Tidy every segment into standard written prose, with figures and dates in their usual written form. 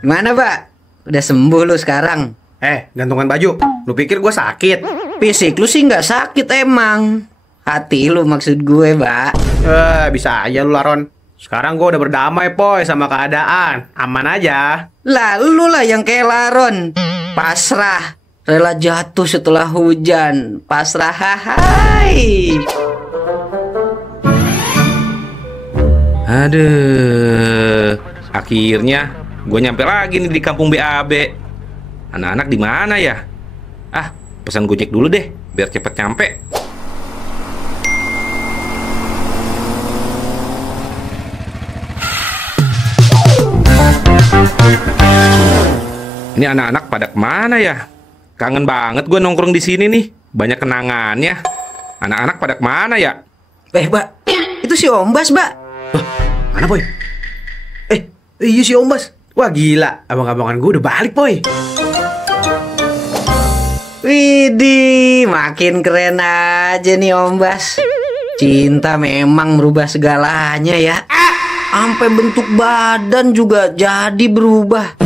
Gimana, Pak? Udah sembuh lu sekarang? Gantungan baju. Lu pikir gue sakit? Fisik lu sih nggak sakit emang. Hati lu maksud gue, Pak. Bisa aja lu, Laron. Sekarang gue udah berdamai, Poy, sama keadaan. Aman aja. Lah, lu lah yang kayak Laron. Pasrah. Rela jatuh setelah hujan. Pasrah, hai. Aduh, akhirnya gue nyampe lagi nih di kampung BAB. Anak-anak di mana ya? Pesan Gojek dulu deh, biar cepet nyampe. Ini anak-anak pada kemana ya? Kangen banget gue nongkrong di sini nih. Banyak kenangannya. Anak-anak pada kemana ya? Mbak, itu si Ombas, Mbak. Mana, Poy? Iya si Ombas. Wah, gila. Abang-abangan gue udah balik, Poy. Widih, makin keren aja nih Ombas. Cinta memang merubah segalanya ya. Sampai bentuk badan juga jadi berubah.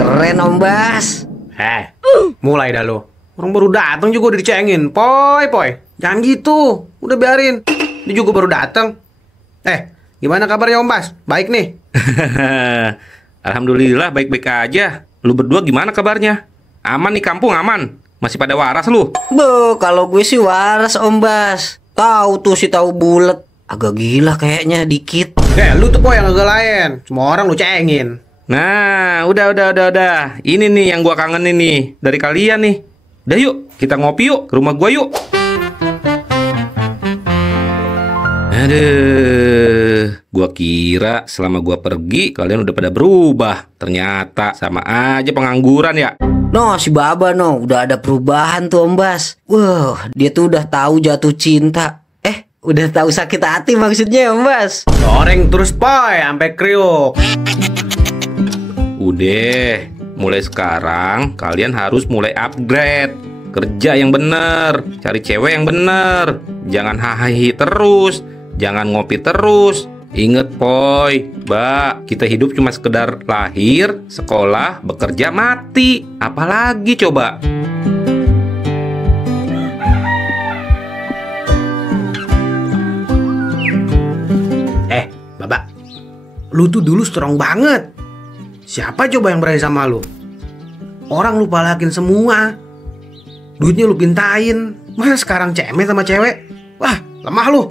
Keren Ombas. Mulai dah lo. Orang baru datang juga udah dicengin. Poy. Jangan gitu. Udah biarin. Dia juga baru datang. Gimana kabarnya Ombas? Baik nih. Alhamdulillah baik-baik aja. Lu berdua gimana kabarnya? Aman nih kampung, aman? Masih pada waras lu? Kalau gue sih waras Ombas. Tahu tuh si tahu bulet. Agak gila kayaknya dikit. Lu tuh Poy yang agak lain. Semua orang lu cengin. Nah, udah. Ini nih yang gua kangenin nih dari kalian nih. Udah yuk, kita ngopi yuk ke rumah gua yuk. Aduh, gua kira selama gua pergi kalian udah pada berubah. Ternyata sama aja pengangguran ya. No, si Baba udah ada perubahan tuh Ombas. Wah, dia tuh udah tahu jatuh cinta. Udah tahu sakit hati maksudnya Ombas. Goreng terus Poy, sampai kriuk. Udah, mulai sekarang kalian harus mulai upgrade. Kerja yang bener, cari cewek yang bener. Jangan hahihi terus, jangan ngopi terus. Ingat Poy, Mbak, kita hidup cuma sekedar lahir, sekolah, bekerja, mati. Apalagi coba? Baba, lu tuh dulu strong banget. Siapa coba yang berani sama lu? Orang lu palakin semua. Duitnya lu pintain. Masa sekarang cemen sama cewek? Wah, lemah lu.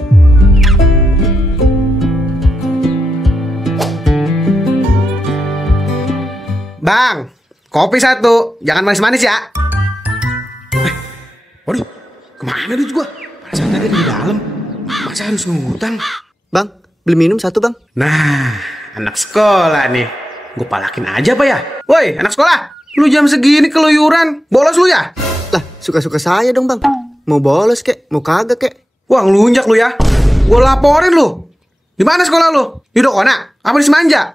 Bang, kopi satu. Jangan manis-manis ya. Waduh, kemana duit gua? Perasaan tadi di dalam. Masa harus ngutang? Bang, beli minum satu bang. Nah, anak sekolah nih. Gue palakin aja apa ya? Woi, anak sekolah. Lu jam segini keluyuran. Bolos lu ya? Lah, suka-suka saya dong bang. Mau bolos kek, mau kagak kek. Wah, ngelunjak lu ya. Gue laporin lu. Di mana sekolah lu? Di Dokona? Apa di Semanja?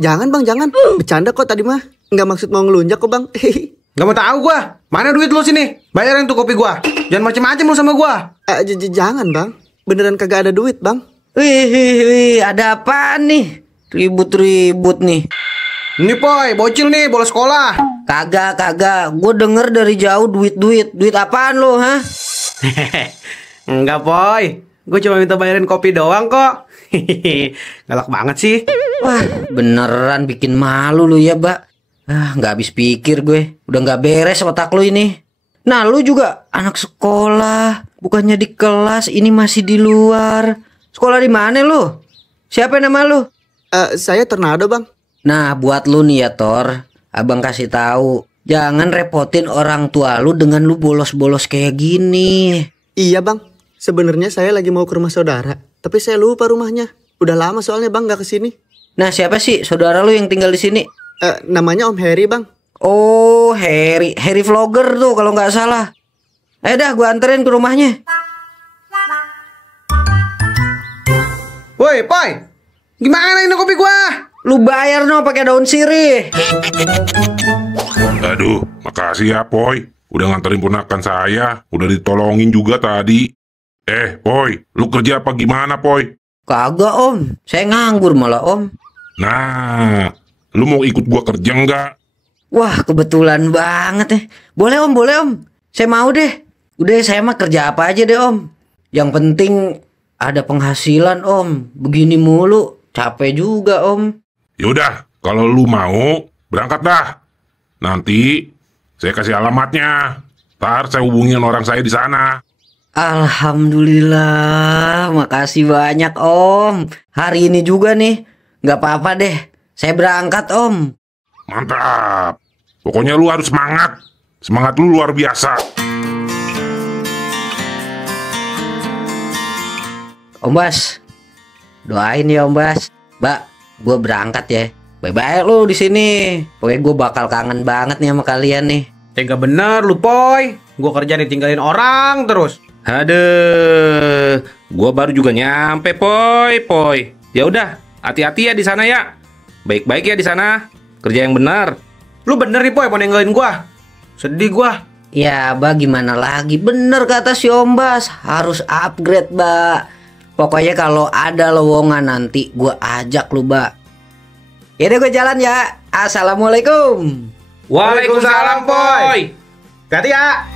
Jangan bang, jangan. Bercanda kok tadi mah. Nggak maksud mau ngelunjak kok bang. Gak mau tahu gua. Mana duit lu sini? Bayarin tuh kopi gua. Jangan macem-macem lu sama gua. Jangan bang. Beneran kagak ada duit bang. Wih, ada apa nih? Ribut-ribut nih. Ini Poy, bocil nih, bolos sekolah. Kagak. Gue denger dari jauh duit. Duit apaan lo, ha? Enggak Poy. Gue cuma minta bayarin kopi doang kok. Galak banget sih. Wah, beneran bikin malu lu ya, Mbak. Nggak habis pikir gue. Udah nggak beres otak lu ini. Nah, lu juga anak sekolah. Bukannya di kelas, ini masih di luar. Sekolah di mana lu? Siapa nama lu? Saya Tornado bang. Nah, buat lu nih ya, Tor. Abang kasih tahu. Jangan repotin orang tua lu dengan lu bolos-bolos kayak gini. Iya bang. Sebenarnya saya lagi mau ke rumah saudara. Tapi saya lupa rumahnya. Udah lama soalnya bang nggak kesini. Nah, siapa sih saudara lu yang tinggal di sini? Namanya Om Heri bang. Oh, Heri vlogger tuh kalau nggak salah. Dah, gua anterin ke rumahnya. Woi, Poy. Gimana ini kopi gua? Lu bayar no pakai daun sirih. Aduh, makasih ya, Poy. Udah nganterin ponakan saya. Udah ditolongin juga tadi. Poy, lu kerja apa gimana, Poy? Kagak, Om. Saya nganggur malah, Om. Nah, Lu mau ikut gua kerja nggak? Wah, kebetulan banget ya. Boleh om, boleh om. Saya mau deh. Udah saya mah kerja apa aja deh om. Yang penting ada penghasilan om. Begini mulu, capek juga om. Yaudah, kalau lu mau, berangkat dah. Nanti saya kasih alamatnya. Ntar saya hubungin orang saya di sana. Alhamdulillah, makasih banyak om. Hari ini juga nih, nggak apa-apa deh. Saya berangkat om. Mantap. Pokoknya lu harus semangat. Semangat lu luar biasa. Om Bas, doain ya Om Bas. Mbak, gue berangkat ya. Bye-bye lu di sini. Pokoknya gue bakal kangen banget nih sama kalian nih. Tega bener lu, Poy. Gue kerja ditinggalin orang terus. Aduh, gua baru juga nyampe, Poy. Ya udah, hati-hati ya di sana ya. Baik-baik ya di sana. Kerja yang benar. Lu bener nih, Poy, mau ninggalin gua. Sedih gua. Ya, Mbak gimana lagi? Bener kata si Om Bas, harus upgrade, Mbak. Pokoknya kalau ada lowongan nanti gue ajak lu, Mbak. Yaudah gue jalan ya. Assalamualaikum. Waalaikumsalam, Poy. Hati ya.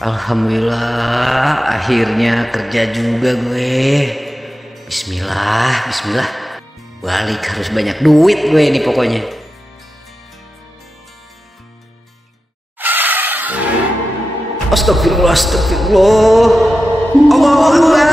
Alhamdulillah, akhirnya kerja juga gue. Bismillah. Balik harus banyak duit gue ini pokoknya. Astagfirullah. Allahu Akbar.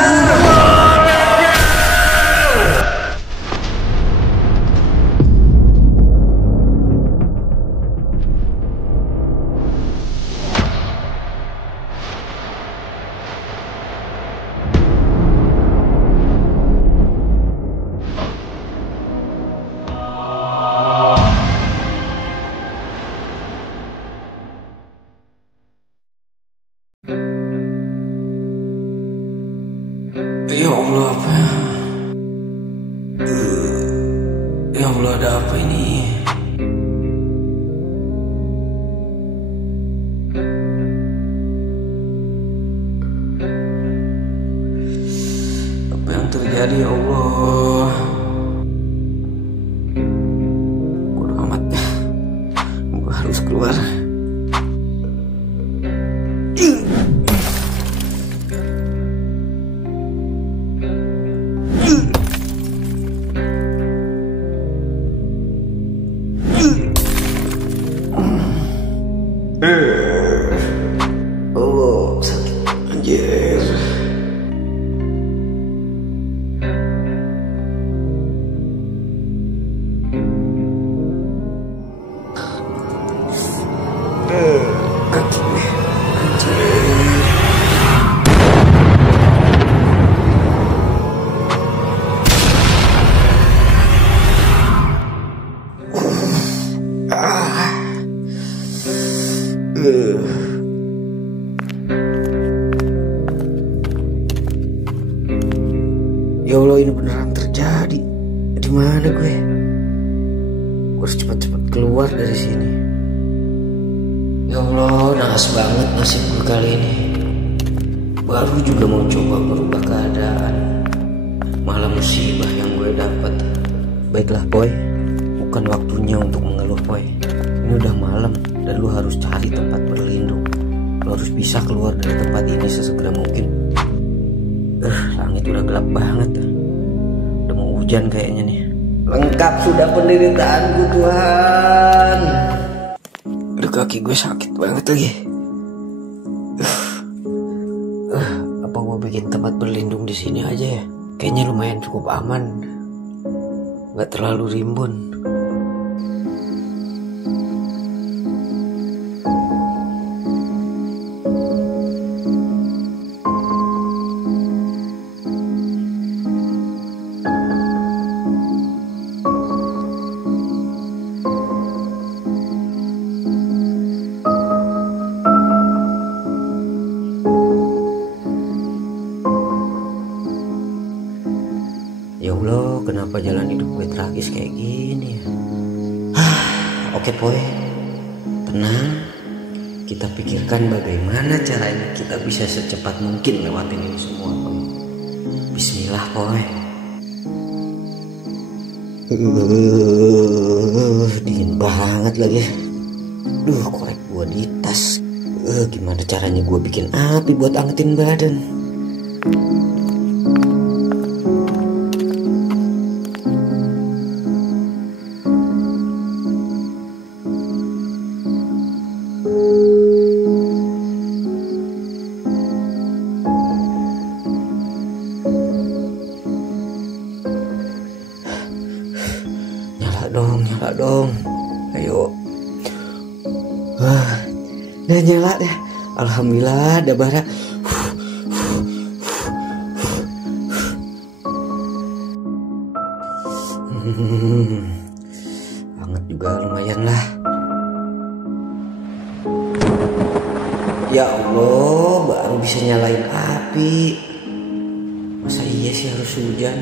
Ya Allah, apa ya? Ya Allah, ada apa ini? Apa yang terjadi ya Allah? Bodoh amat. Gue harus keluar. Oh, sakit anjir. Kaki anjir. Ya Allah, ini beneran terjadi. Di mana gue? Gue harus cepat-cepat keluar dari sini. Ya Allah, naas banget nasib gue kali ini. Baru juga mau coba merubah keadaan, malah musibah yang gue dapat. Baiklah, Boy. Bukan waktunya untuk mengeluh, Boy. Ini udah malam dan lu harus cari tempat berlindung. Lu harus bisa keluar dari tempat ini sesegera mungkin. Langit udah gelap banget. Udah mau hujan kayaknya nih. Lengkap sudah penderitaanku, Tuhan. Aduh, kaki gue sakit banget lagi. Apa gue bikin tempat berlindung di sini aja ya? Kayaknya lumayan cukup aman. Gak terlalu rimbun. kenapa jalan hidup gue tragis kayak gini ya? Oke Poy, tenang. Kita pikirkan bagaimana caranya kita bisa secepat mungkin lewatin ini semua Poy. Bismillah Poy. Dingin banget lagi. Korek gua di tas. Gimana caranya gua bikin api buat angetin badan? Nyala dong. Ayo. Udah nyala deh. Alhamdulillah ada bara. Hangat juga lumayan lah. Ya Allah, baru bisa nyalain api. Masa iya sih harus hujan?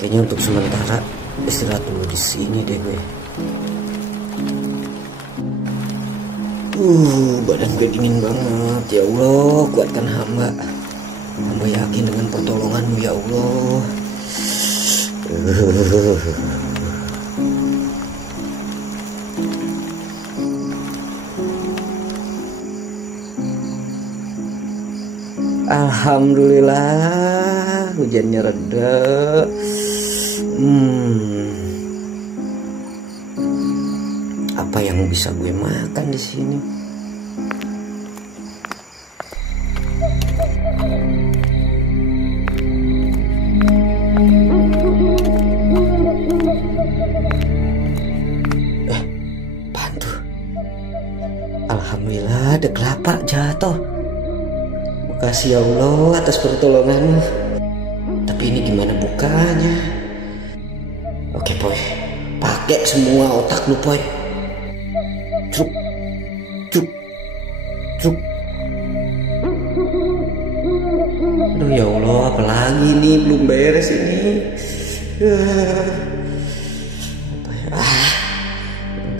Kayaknya untuk sementara istirahat dulu di sini deh gue. Badan gue dingin banget. Ya Allah, kuatkan hamba. Hamba yakin dengan pertolonganmu ya Allah. Alhamdulillah hujannya reda. Apa yang bisa gue makan di sini? Bantu. Alhamdulillah ada kelapa jatuh. Makasih ya Allah atas pertolonganmu. Tapi ini gimana bukanya? Oke Poy, pakai semua otak lu Poy. Truk, truk, truk. Aduh ya Allah, apalagi nih belum beres ini.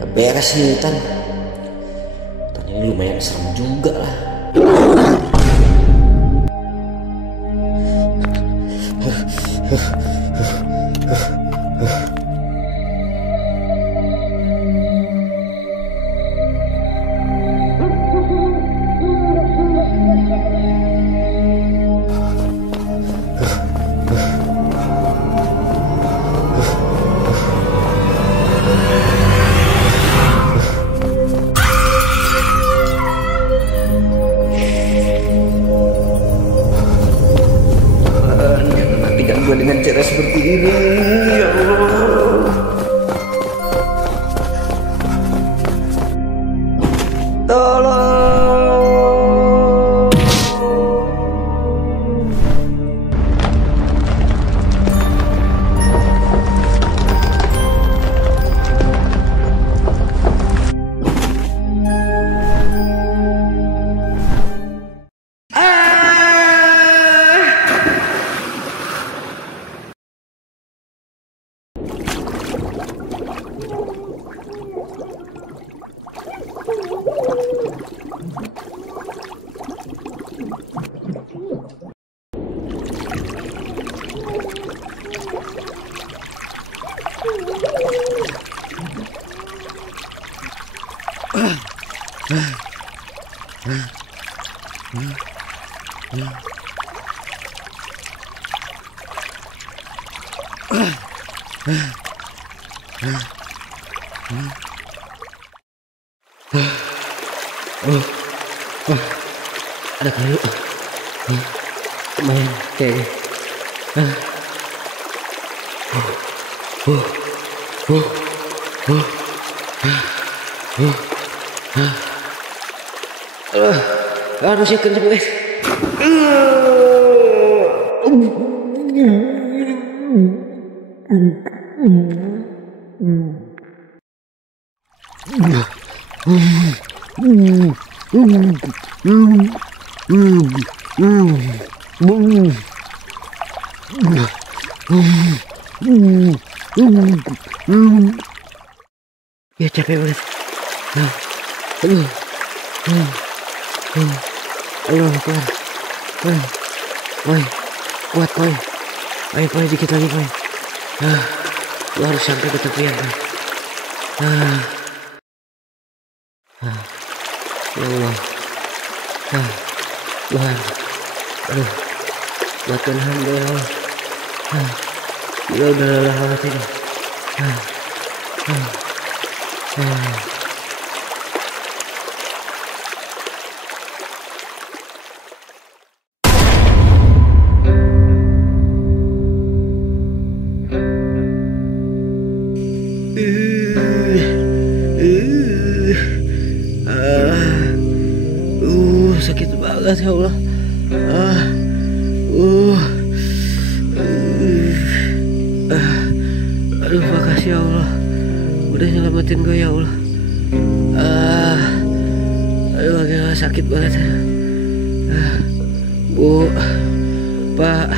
Gak beres nih hutan. Hutan ini lumayan serem juga lah. Dengan cara seperti ini ya Allah. Tolong. Ada kayu. Lumayan kayak harusnya kenceng guys. Ya capek banget. Aduh. Ayo keluar. Poy, kuat poy. Ayo poy, dikit lagi poy. Lu harus sampai ke tepian poy. Ya Allah. Tuhan. Aduh. Kuatkan hamba ya Allah. Ya udah lewat ini. Sakit banget ya Allah. Aduh, makasih ya Allah, udah nyelamatin gue ya Allah. Aduh, gila sakit banget. Bu, Pak,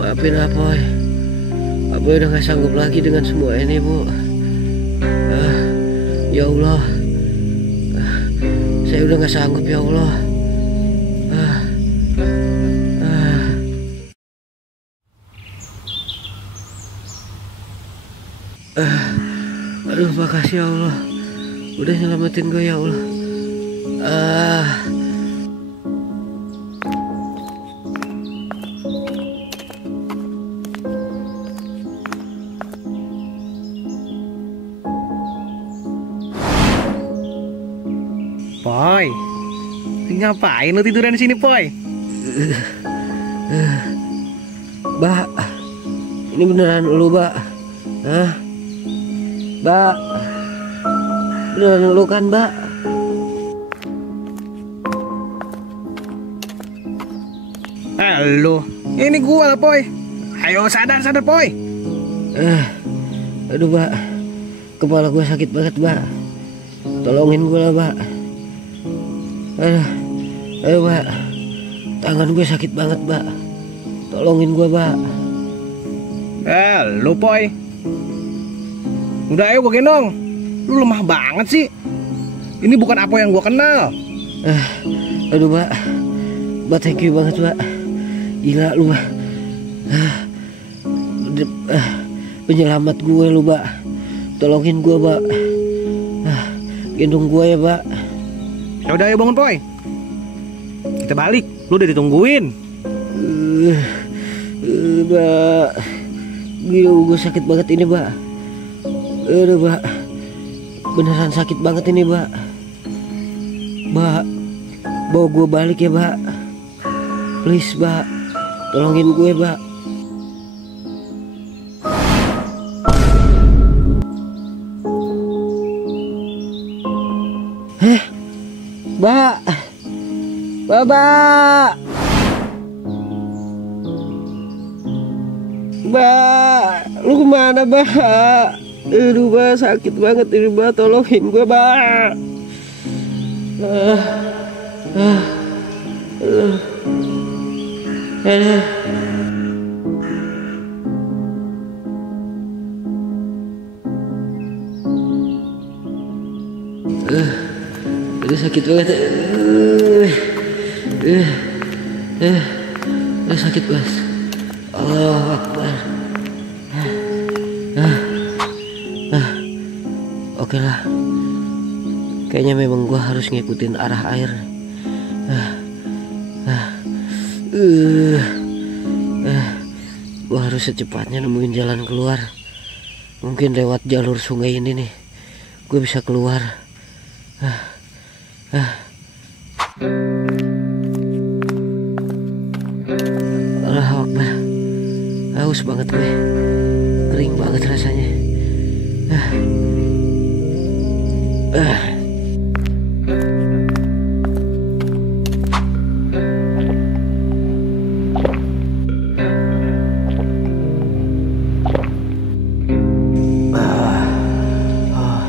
maafin Apoy. Apoy udah gak sanggup lagi dengan semua ini, Bu. Ya Allah, saya udah gak sanggup ya Allah. Aduh, makasih ya Allah, udah nyelamatin gue ya Allah. Poy, ngapain lu tiduran di sini, Poy? Mbak, ini beneran lu, Mbak? Mbak, beneran lu kan, Mbak? Lu, ini gua, Poy. Ayo sadar, Poy. Aduh, Mbak, kepala gue sakit banget, Mbak. Tolongin gue lah, Mbak. Ayo, Mbak, tangan gue sakit banget, Mbak. Tolongin gue, Mbak. Lu, Poy. Udah, ayo gua gendong. Lu lemah banget sih. Ini bukan apa yang gua kenal. Aduh, Mbak. Mbak, thank you banget, Mbak. Gila lu, Mbak. Penyelamat gue lu, Mbak. Tolongin gue, Mbak. Gendong gue ya, Mbak. Ya udah, ayo bangun, Poy. Kita balik. Lu udah ditungguin. Mbak. Gila, gue sakit banget ini, Mbak. Aduh, Mbak. Beneran sakit banget ini, Mbak. Mbak, bawa gue balik ya, Mbak. Please, Mbak. Tolongin gue, Mbak. Mbak. Mbak. Mbak, lu kemana, Mbak? Aduh, Mbak, sakit banget ini, Mbak. Tolongin gue, Mbak. Aduh, sakit banget. Sakit banget. Allahu Akbar. Oke lah. Kayaknya memang gua harus ngikutin arah air. Gua harus secepatnya nemuin jalan keluar. Mungkin lewat jalur sungai ini nih, gue bisa keluar. Allahu Akbar. Haus banget gue. Kering banget rasanya.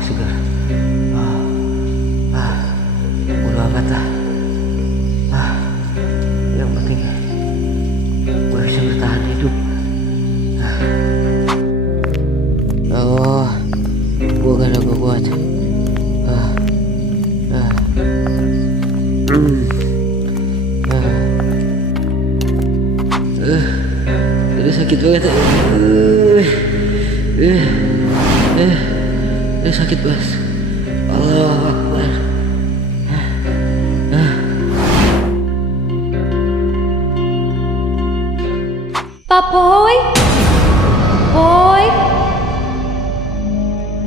Segar. Udah amat lah. Ya kuat. Udah sakit banget. Udah sakit banget. Allahu Akbar. Papoy, Poy,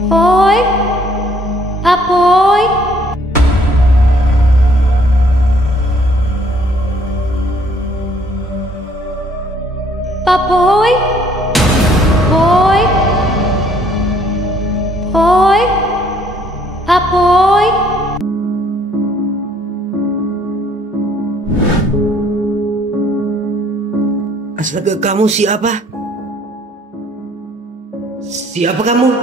Poy, Papoy. Papoy, Poy, Poy, Papoy. Astaga, kamu siapa? Siapa kamu?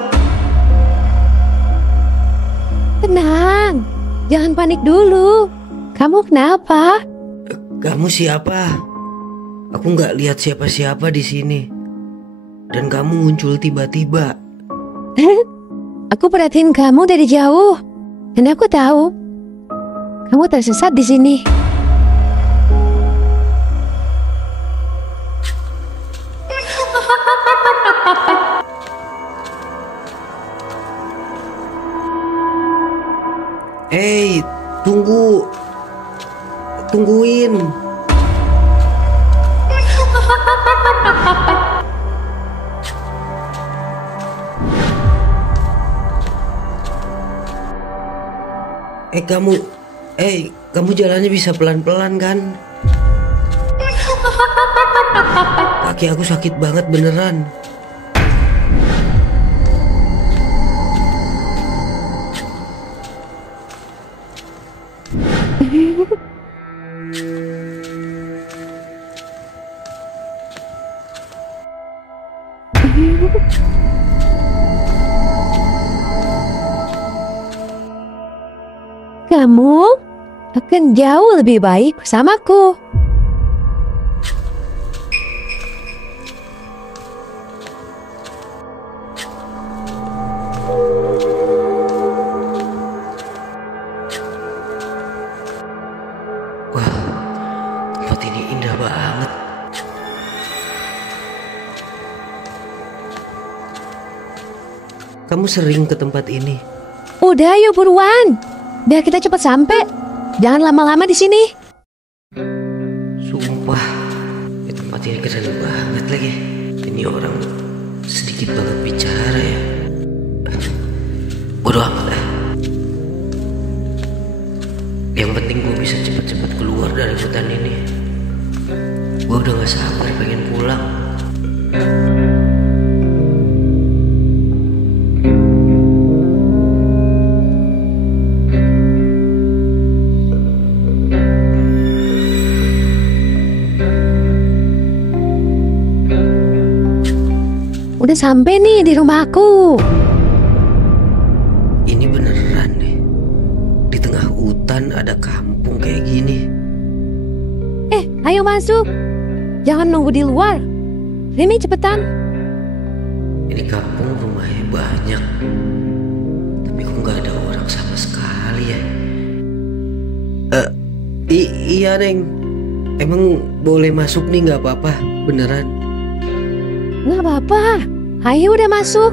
Tenang, jangan panik dulu. Kamu kenapa? Kamu siapa? Aku nggak lihat siapa-siapa di sini. Dan kamu muncul tiba-tiba. Aku perhatiin kamu dari jauh, dan aku tahu kamu tersesat di sini. Hei, tungguin. Kamu jalannya bisa pelan-pelan kan? Kaki aku sakit banget beneran. Kamu akan jauh lebih baik bersamaku. Wah, tempat ini indah banget. Kamu sering ke tempat ini? Udah, yuk buruan. Biar kita cepat sampai. Jangan lama-lama di sini. Sumpah, tempat ini keren banget lagi. Ini orang sedikit banget bicara ya. Bodoh amat lah. Yang penting gue bisa cepat-cepat keluar dari hutan ini. Gue udah gak sabar pengen pulang. Udah sampai nih di rumahku. Ini beneran nih. Di tengah hutan ada kampung kayak gini. Ayo masuk. Jangan nunggu di luar. Rimi cepetan. Ini kampung rumahnya banyak. Tapi kok gak ada orang sama sekali ya? Iya Neng. Emang boleh masuk nih gak apa-apa? Beneran? Nggak apa-apa. Ayo udah masuk.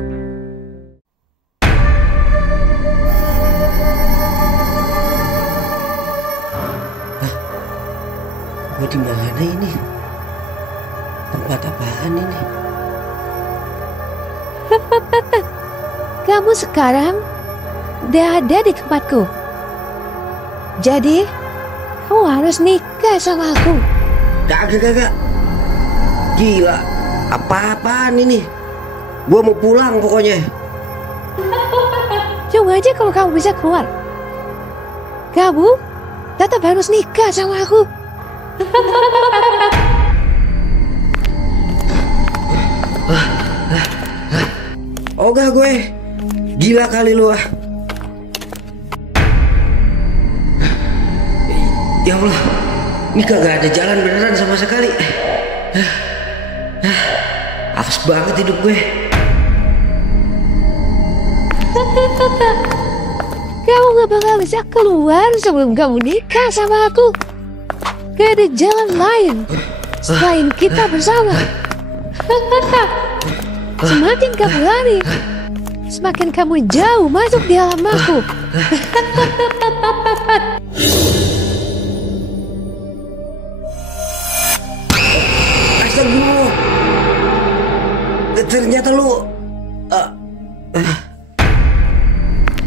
Gue di mana ini? Tempat apaan ini? Kamu sekarang udah ada di tempatku. Jadi kamu harus nikah sama aku. Kagak. Gila. Apa-apaan ini? Gua mau pulang pokoknya. Coba aja kalau kamu bisa keluar. Kamu tetap harus nikah sama aku. Ogah gue. Gila kali lu ah. Ya Allah. Ini kagak ada jalan beneran sama sekali. Hafus banget hidup gue. bisa keluar sebelum kamu nikah sama aku. Gak ada jalan lain selain kita bersama. Semakin kamu lari, semakin kamu jauh masuk di alam aku. Astagfirullah. Ternyata lu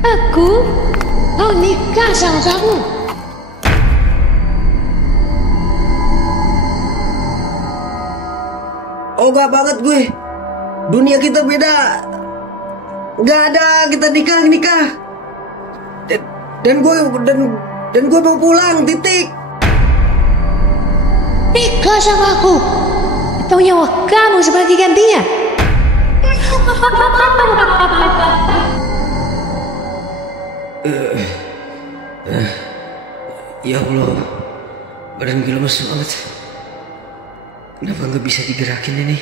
Aku mau nikah sama kamu. Ogah banget gue. Dunia kita beda. Gak ada kita nikah. Dan gue mau pulang, titik. Nikah sama aku atau nyawa kamu sebagai gantinya. Ya Allah, badan gue lemes banget. Kenapa nggak bisa digerakin ini?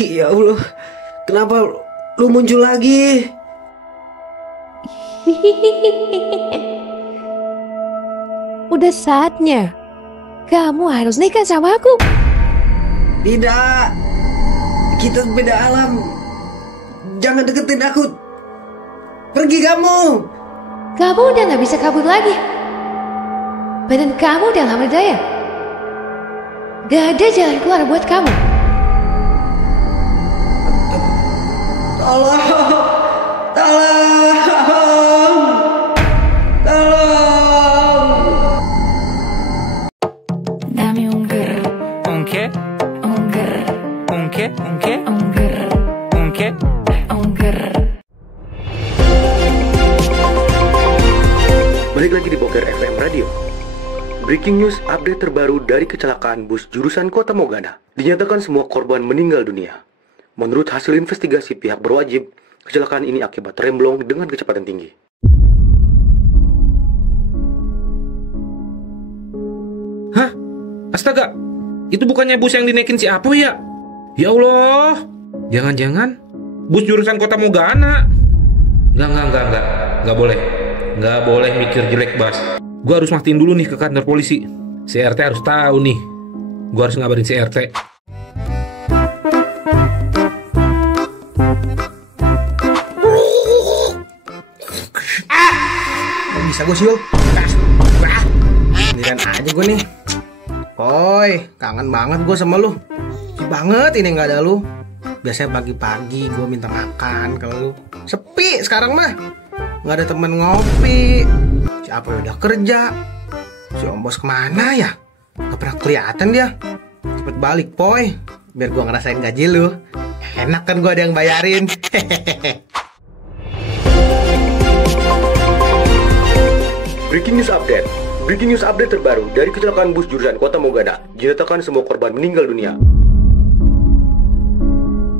Ya Allah, kenapa lu muncul lagi? Udah saatnya kamu harus nikah sama aku. Tidak, kita beda alam. Jangan deketin aku. Pergi kamu. Kamu udah gak bisa kabur lagi. Badan kamu udah gak berdaya. Gak ada jalan keluar buat kamu. Tolong. Dame un grr. ¿Un qué? Un grr. ¿Un qué? ¿Un qué? Un grr. ¿Un qué? Un grr. Balik lagi di Boker FM Radio. Breaking news update terbaru dari kecelakaan bus jurusan Kota Mogana. Dinyatakan semua korban meninggal dunia. Menurut hasil investigasi pihak berwajib, kecelakaan ini akibat remblong dengan kecepatan tinggi. Hah? Astaga, itu bukannya bus yang dinaikin si Apoy ya? Ya Allah, jangan-jangan bus jurusan Kota Mogana. Nggak boleh. Nggak boleh mikir jelek, Bas. Gue harus mastiin dulu nih ke kantor polisi. Si RT harus tahu nih. Gue harus ngabarin si RT. Bisa gue siul. Giliran aja gue nih. Boy, kangen banget gue sama lu. Sepi banget ini nggak ada lu. Biasanya pagi-pagi gue minta makan ke lu. Sepi sekarang mah. Nggak ada temen ngopi. Siapa yang udah kerja? Si Om Bos kemana ya? Gak pernah kelihatan dia. Cepet balik, Poy. Biar gue ngerasain gaji lu. Enak kan gue ada yang bayarin. Breaking news update terbaru dari kecelakaan bus jurusan Kota Mogana. Dinyatakan semua korban meninggal dunia.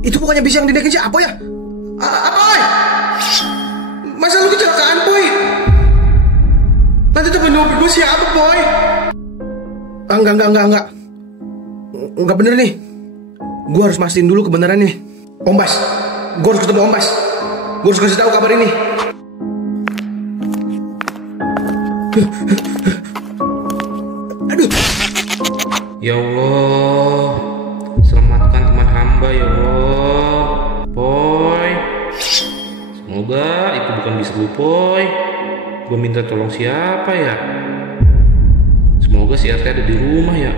Itu bukannya bis yang dinaikin siapa ya? Apoy! Masa lu kecelakaan, Poy? Nanti temen mobil gue siapa, Poy? Enggak. Enggak bener nih. Gue harus mastiin dulu kebenaran nih. Om Bas, gue harus ketemu Om Bas. Gue harus kasih tahu kabar ini. Aduh. Ya Allah, selamatkan teman hamba ya Allah. Poy, semoga itu bukan bis lu, Poy. Gue minta tolong siapa ya? Semoga si RT ada di rumah ya.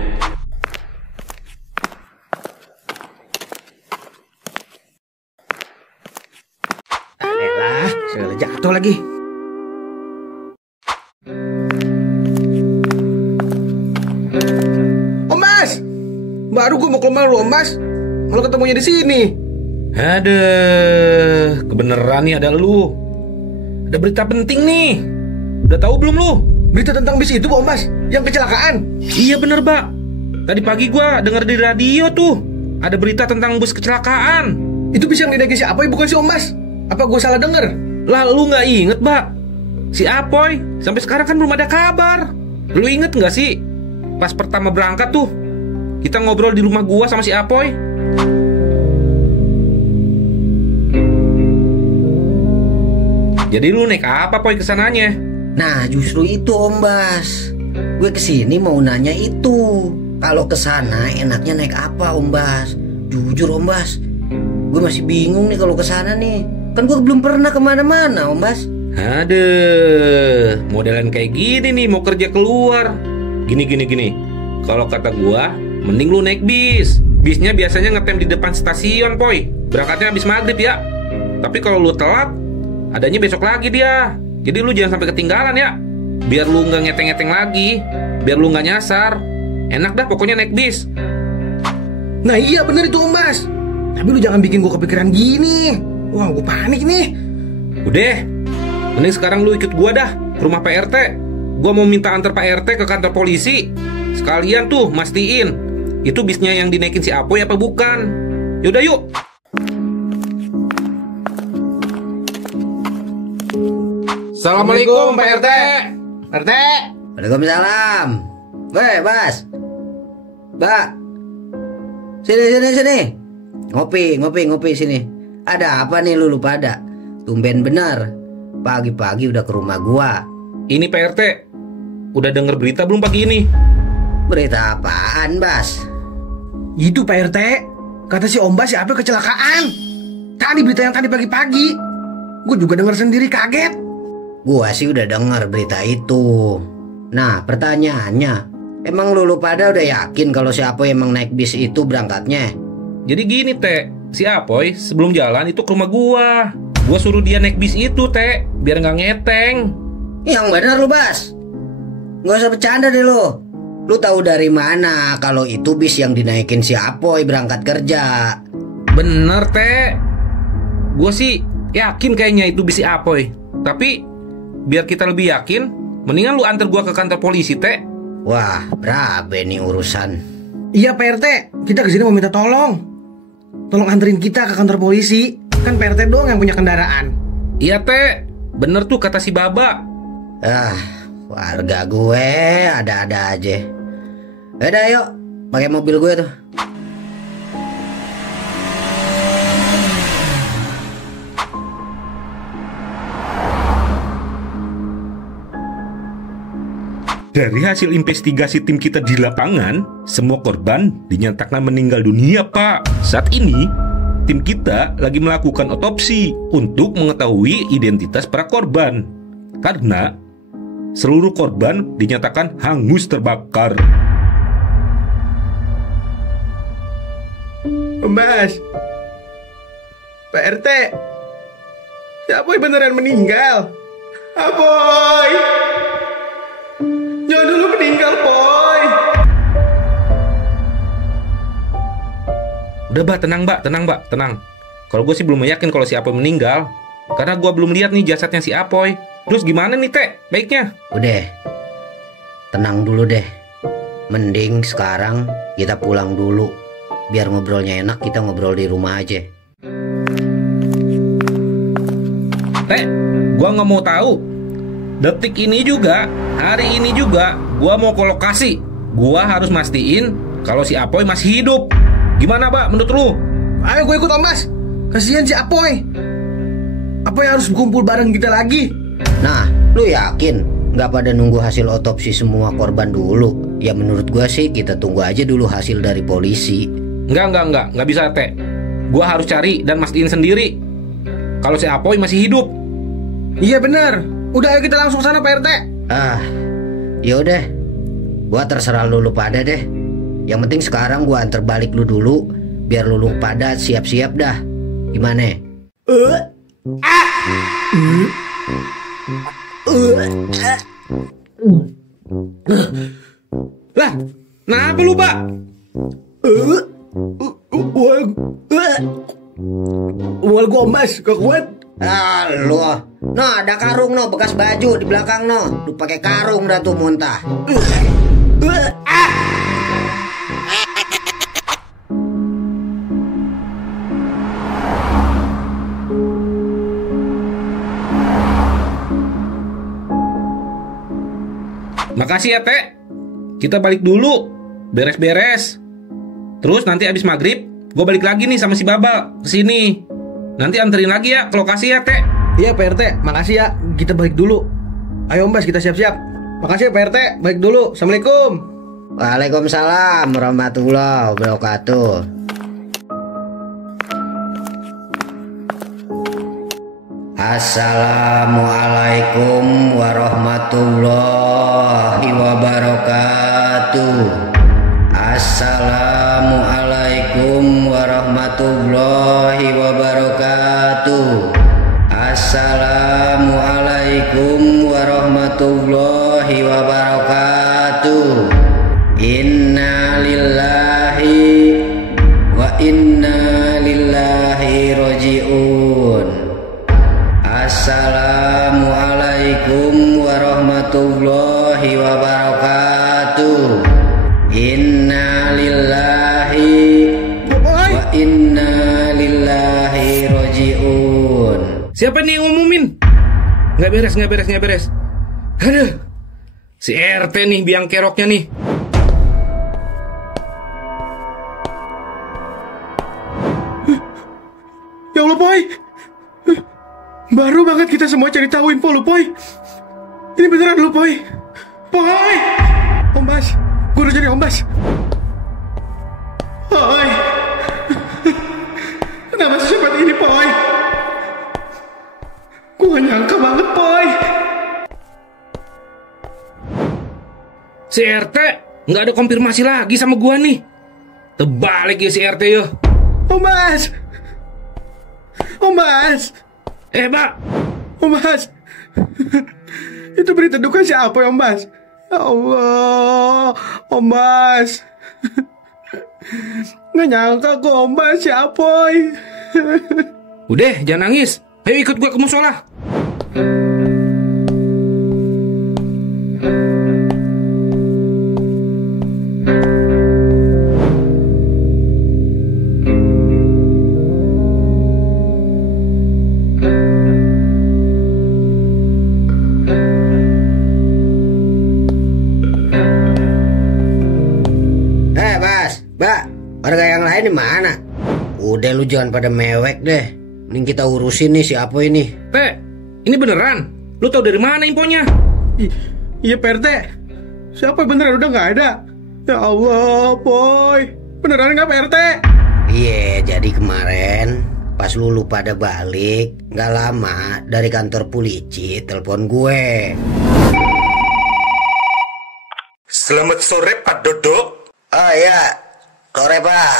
Elah, segala jatuh lagi. Om Bas, baru gue mau ke rumah lu, Om Bas. Malah ketemunya di sini. Aduh, kebeneran nih ada lu. Ada berita penting nih. Udah tahu belum lu? Berita tentang bis itu, Om Bas, yang kecelakaan. Iya bener, Pak. Tadi pagi gua denger di radio tuh ada berita tentang bus kecelakaan. Itu bis yang dinaikin si Apoy, bukan si Om Bas. Apa gue salah denger? Lah lu nggak inget, Pak? Si Apoy sampai sekarang kan belum ada kabar. Lu inget nggak sih? Pas pertama berangkat tuh kita ngobrol di rumah gua sama si Apoy. Jadi lu naik apa Poy kesananya? Nah justru itu Om Bas, gue kesini mau nanya itu. Kalau kesana enaknya naik apa Om Bas? Jujur Om Bas, gue masih bingung nih kalau kesana nih. Kan gue belum pernah kemana-mana Om Bas. Aduh, modelan kayak gini nih mau kerja keluar. Gini. Kalau kata gua, mending lu naik bis. Bisnya biasanya ngetem di depan stasiun, Poy. Berangkatnya habis maghrib ya. Tapi kalau lu telat, adanya besok lagi dia. Jadi lu jangan sampai ketinggalan ya. Biar lu nggak ngeteng-ngeteng lagi, biar lu nggak nyasar. Enak dah pokoknya naik bis. Nah iya bener itu Om Bas. Tapi lu jangan bikin gue kepikiran gini. Wah gue panik nih. Udah, mending sekarang lu ikut gua dah ke rumah Pak RT. Gua mau minta antar Pak RT ke kantor polisi. Sekalian tuh mastiin itu bisnya yang dinaikin si Apoy apa bukan. Yaudah yuk. Assalamualaikum Pak RT. RT. Waalaikumsalam. Weh Bas, Mbak, sini. Ngopi sini. Ada apa nih lu pada? Tumben benar, pagi-pagi udah ke rumah gua. Ini Pak RT, udah denger berita belum pagi ini? Berita apaan Bas? Itu Pak RT, kata si Om Bas si Apoy kecelakaan. Tadi berita yang tadi pagi-pagi. Gue juga denger sendiri kaget. Gua sih udah denger berita itu. Nah pertanyaannya, emang lu pada udah yakin kalau si Apoy emang naik bis itu berangkatnya? Jadi gini Teh, si Apoy sebelum jalan itu ke rumah gua. Gua suruh dia naik bis itu Teh, biar nggak ngeteng. Yang bener lu Bas, nggak usah bercanda deh lu. Lu tahu dari mana kalau itu bis yang dinaikin si Apoy berangkat kerja? Bener Teh, gua sih yakin kayaknya itu bis si Apoy. Tapi biar kita lebih yakin, mendingan lu antar gua ke kantor polisi Teh. Wah berabe nih urusan. Iya Pak RT, kita kesini mau minta tolong. Tolong anterin kita ke kantor polisi. Kan Pak RT doang yang punya kendaraan. Iya Teh, bener tuh kata si Baba. Warga gue ada-ada aja. Udah yuk, pakai mobil gue tuh. Dari hasil investigasi tim kita di lapangan, semua korban dinyatakan meninggal dunia, Pak. Saat ini, tim kita lagi melakukan otopsi untuk mengetahui identitas para korban. Karena seluruh korban dinyatakan hangus terbakar. Mas, Pak RT, si Apoy beneran meninggal. Apoy, jangan dulu meninggal, Boy. Udah, tenang, tenang. Kalau gue sih belum yakin kalau si Apoy meninggal, karena gue belum lihat nih jasadnya si Apoy. Terus gimana nih, Teh? Baiknya? Udah, tenang dulu deh. Mending sekarang kita pulang dulu. Biar ngobrolnya enak, kita ngobrol di rumah aja. Teh, gue nggak mau tahu. Detik ini juga, hari ini juga, gue mau ke lokasi. Gue harus mastiin kalau si Apoy masih hidup. Gimana, Pak, menurut lu? Ayo gue ikut, Om Mas. Kasihan si Apoy. Apoy harus kumpul bareng kita lagi. Nah, lu yakin nggak pada nunggu hasil otopsi semua korban dulu? Ya menurut gue sih kita tunggu aja dulu hasil dari polisi. Enggak bisa, Teh. Gue harus cari dan mastiin sendiri kalau si Apoy masih hidup. Iya benar. Udah, ayo kita langsung sana, Pak RT. Yaudah, gua terserah lu pada deh. Yang penting sekarang gua antar balik lu dulu, biar lu pada siap-siap dah. Gimana? Lah, kenapa lu, Pak? Mual gua, Mas, gak kuat. Lu. Nah, ada karung no, bekas baju di belakang no. Lu pakai karung dah tuh muntah. Makasih ya, Teh. Kita balik dulu, beres-beres. Terus nanti abis maghrib, gue balik lagi nih sama si Baba kesini. Nanti anterin lagi ya ke lokasi ya, Teh. Iya Pak RT, makasih ya. Kita balik dulu. Ayo Om Bas, kita siap-siap. Makasih ya Pak RT, balik dulu. Assalamualaikum. Waalaikumsalam warahmatullahi wabarakatuh. Assalamualaikum warahmatullahi wabarakatuh. Assalamualaikum warahmatullahi wabarakatuh. Assalamualaikum warahmatullahi wabarakatuh. Inna lillahi wa inna lillahi raji'un. Assalamualaikum warahmatullahi wabarakatuh. Inna lillahi wa inna lillahi raji'un. Siapa nih yang ngumumin? Nggak beres. Aduh, si RT nih biang keroknya nih. Ya Allah Boy, baru banget kita semua cari tahu info lu Boy. Ini beneran lu Boy. Boy, Om Bas, gue udah jadi Om Bas. Boy, kenapa secepat ini Boy? Gue gak nyangka banget Boy. Si RT nggak ada konfirmasi lagi sama gua nih. Terbalik ya si RT ya. Om Bas, Om Bas, Mbak, Om Bas. Itu berita duka siapa ya Om Bas? Ya Allah, Om Bas. Nggak nyangka kok Om Bas ya Boy. udah jangan nangis. Ayo ikut gua ke musola. Mbak, warga yang lain di mana? Udah lu jangan pada mewek deh. Mending kita urusin nih si Apoy ini. Teh, ini beneran? Lu tahu dari mana infonya? Iya Pak RT. Siapa beneran udah nggak ada? Ya Allah, Boy. Beneran nggak Pak RT? Iya, jadi kemarin pas lu pada balik, nggak lama dari kantor polisi telepon gue. Selamat sore Pak Dodo. Oh ya, sore Pak.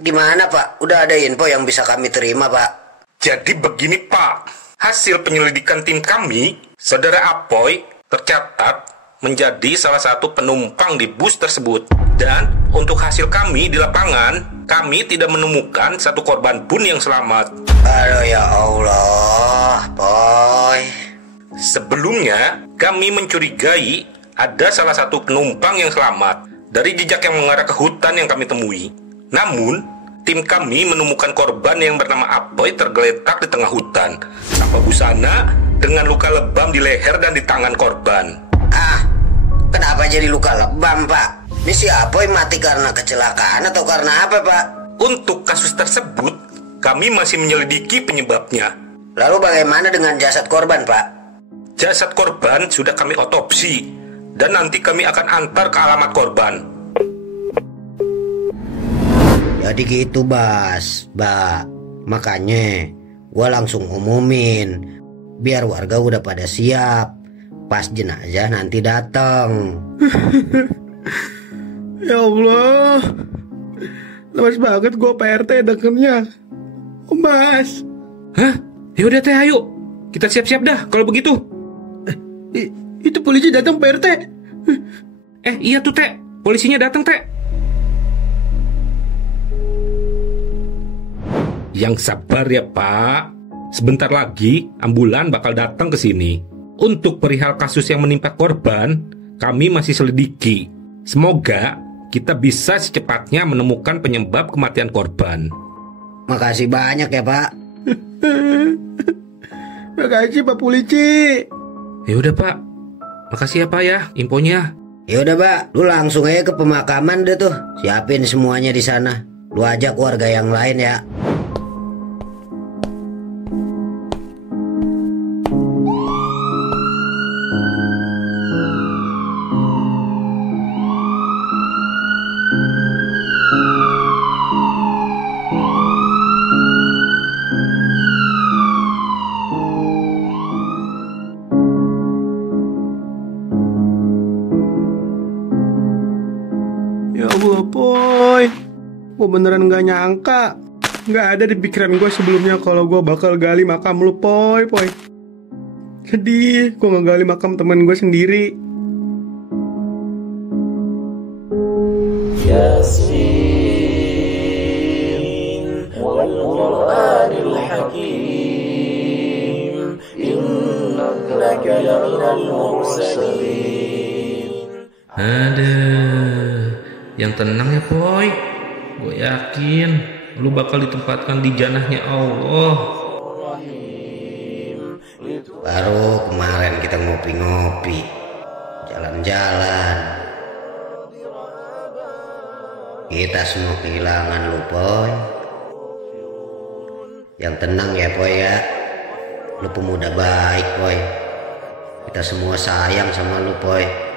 Gimana Pak? Udah ada info yang bisa kami terima Pak? Jadi begini Pak, hasil penyelidikan tim kami, Saudara Apoy tercatat menjadi salah satu penumpang di bus tersebut. Dan untuk hasil kami di lapangan, kami tidak menemukan satu korban pun yang selamat. Aduh ya Allah, Boy. Sebelumnya, kami mencurigai ada salah satu penumpang yang selamat dari jejak yang mengarah ke hutan yang kami temui. Namun, tim kami menemukan korban yang bernama Apoy tergeletak di tengah hutan tanpa busana dengan luka lebam di leher dan di tangan korban. Ah, kenapa jadi luka lebam Pak? Ini si Apoy mati karena kecelakaan atau karena apa Pak? Untuk kasus tersebut, kami masih menyelidiki penyebabnya. Lalu bagaimana dengan jasad korban Pak? Jasad korban sudah kami otopsi dan nanti kami akan antar ke alamat korban. Jadi gitu Bas, Mbak. Makanya gua langsung umumin biar warga udah pada siap pas jenazah nanti datang. Ya Allah, lemas banget gue Pak RT dengernya. Om Bas. Hah? Yaudah teh, ayo kita siap-siap dah kalau begitu. Itu polisi datang Pak RT. Iya tuh teh, polisinya datang teh. Yang sabar ya Pak. Sebentar lagi ambulan bakal datang ke sini. Untuk perihal kasus yang menimpa korban, kami masih selidiki. Semoga kita bisa secepatnya menemukan penyebab kematian korban. Makasih banyak ya Pak. Makasih Pak polisi. Ya udah Pak. Makasih ya Pak ya infonya. Ya udah Pak, lu langsung aja ke pemakaman deh tuh. Siapin semuanya di sana. Lu ajak warga yang lain ya. Gue beneran gak nyangka. Gak ada di pikiran gue sebelumnya kalau gue bakal gali makam lu, Poy. Sedih, gue ngegali makam temen gue sendiri. Yasin wal Qur'anil Hakim innaka laminal mursalin. Yang tenang ya Boy. Gue yakin lu bakal ditempatkan di janahnya Allah. Baru kemarin kita ngopi-ngopi, jalan-jalan. Kita semua kehilangan lu, Boy. Yang tenang ya, Boy ya. Lu pemuda baik, Boy. Kita semua sayang sama lu, Boy.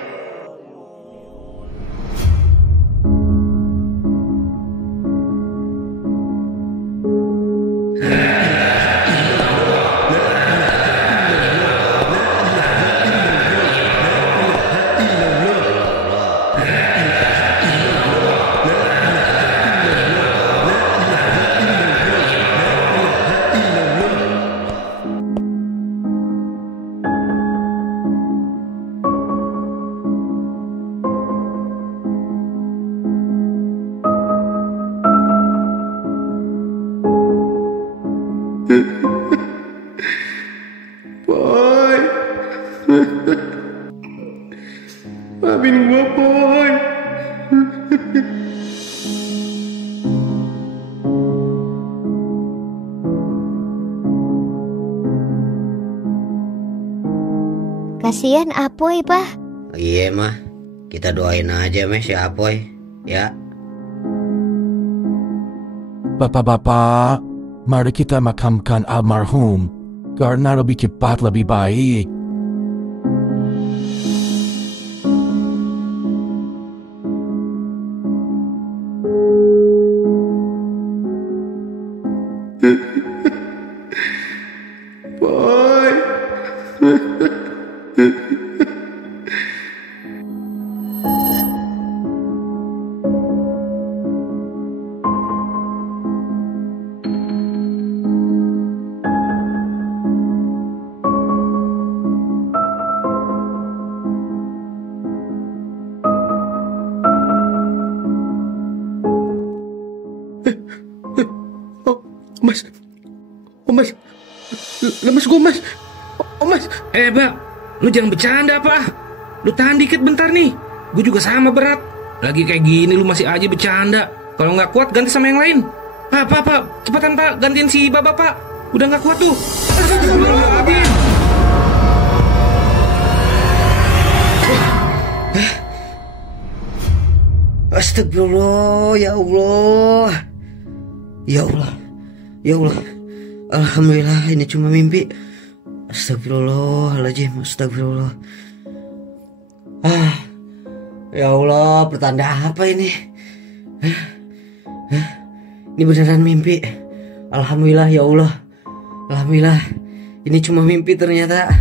Boy, maafin gue, Boy. Kasihan Apoy, Pak. Iya mah, kita doain aja si Apoy ya. Bapak-bapak, mari kita makamkan almarhum karena lebih cepat lebih baik. Boy. Mas. Lemes gue, Mas. Mas. Bak, lu jangan bercanda apa? Lu tahan dikit bentar nih. Gue juga sama berat. Lagi kayak gini lu masih aja bercanda. Kalau nggak kuat ganti sama yang lain. Pak, cepetan Pak, gantiin si Baba Pak. Udah nggak kuat tuh. Astagfirullahaladzim. Astagfirullah, ya Allah. Ya Allah. Ya Allah. Alhamdulillah ini cuma mimpi. Astagfirullahaladzim. Astagfirullah. Ya Allah, pertanda apa ini? Ini beneran mimpi. Alhamdulillah ya Allah. Alhamdulillah. Ini cuma mimpi ternyata.